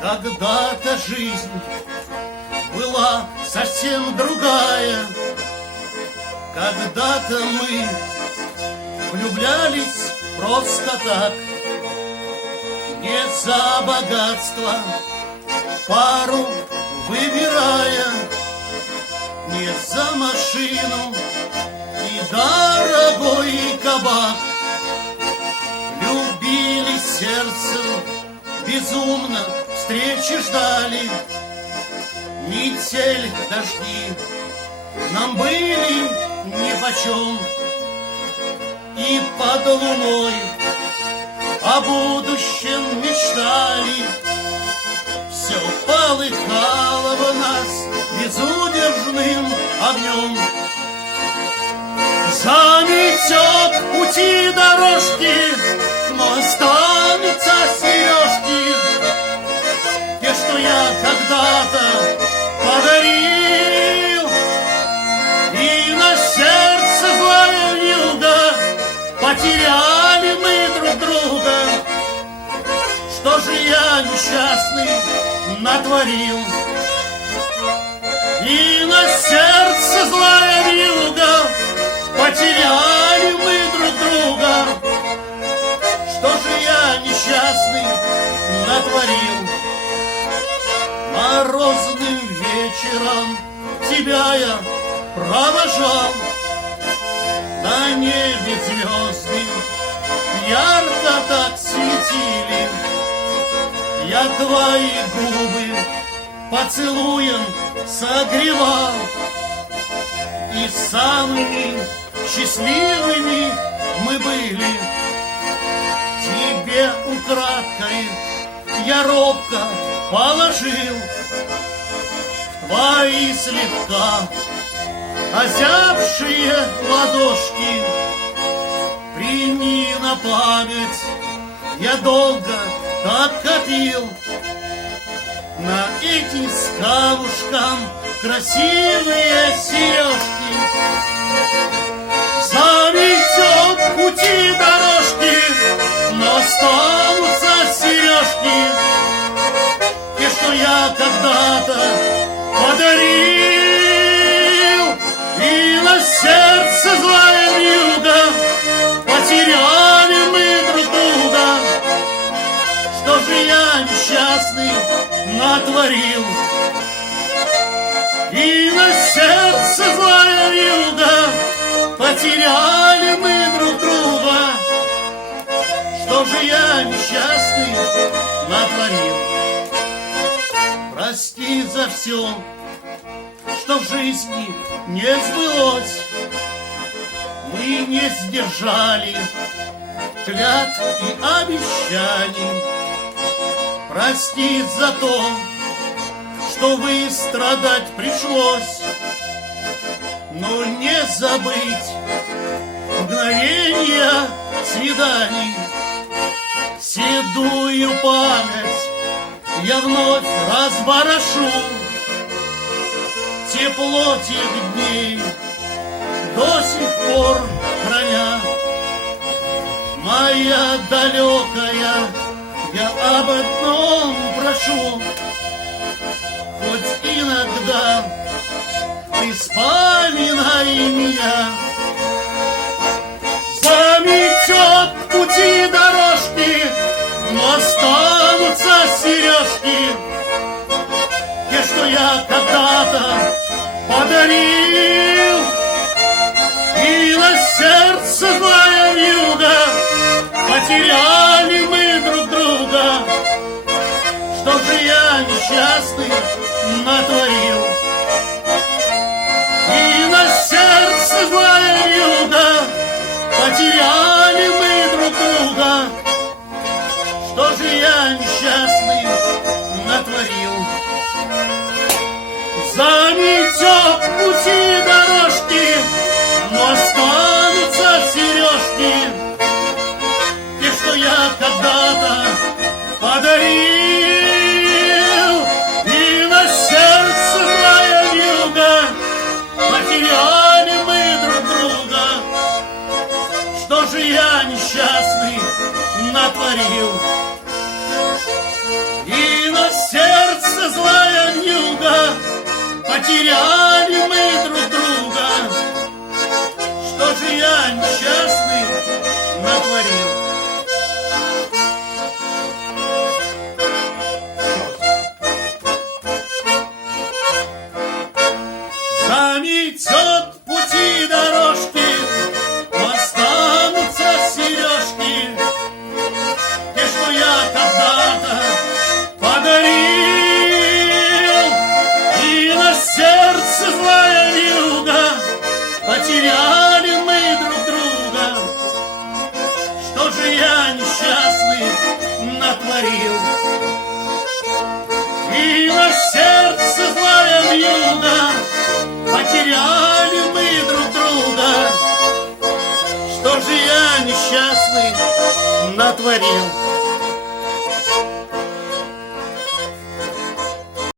Когда-то жизнь была совсем другая. Когда-то мы влюблялись просто так, не за богатство пару выбирая, не за машину и дорогой кабак. Любили сердцем безумно, встречи ждали, метель, дожди нам были нипочем. И под луной о будущем мечтали. Все полыхало в нас безудержным огнем. Заметет пути дорожки, но останутся сережки, те, что я когда-то подарил. И на сердце злая вьюга, потеряли мы друг друга. Что же я несчастный натворил? И на сердце злая вьюга, потеряли мы друг друга. Что же я несчастный натворил? Морозным вечером тебя я провожал, на небе звезды ярко так светили. Я твои губы поцелуем согревал, и самыми счастливыми мы были. Тебе украдкой я робко положил в твои слегка озябшие ладошки. Прими на память, я долго так копил на эти с камушком красивые сережки. Заметет пути дорожки, но останутся сережки, те, что я когда-то подарил. И на сердце злая вьюга, потеряли мы друг друга. Что же я несчастный натворил? И на сердце злая вьюга, потеряли мы друг друга. Что же я несчастный натворил? Прости за все, что в жизни не сбылось. Мы не сдержали клятв и обещаний. Прости за то, что выстрадать пришлось, но не забыть мгновенья свиданий. Седую память я вновь разборошу, тепло тех дней до сих пор храня. Моя далекая, я об одном прошу, хоть иногда ты вспоминай меня. Заметет пути дорожки, но останутся сережки, те, что я когда-то подарил. И на сердце злая вьюга, потеряли мы друг друга. Что же я несчастный натворил? И на сердце злая вьюга, потеряли мы друг друга. Что же я несчастный натворил? Заметет пути дорожки, потеряли мы друг друга. Что же я несчастный натворил? Заметет пути дорожки, но останутся сережки, те, что я когда-то подарил. И на сердце злая вьюга, потеряли мы друг друга. Что же я несчастный натворил? И на сердце злая вьюга, потеряли мы друг друга. Что же я несчастный натворил?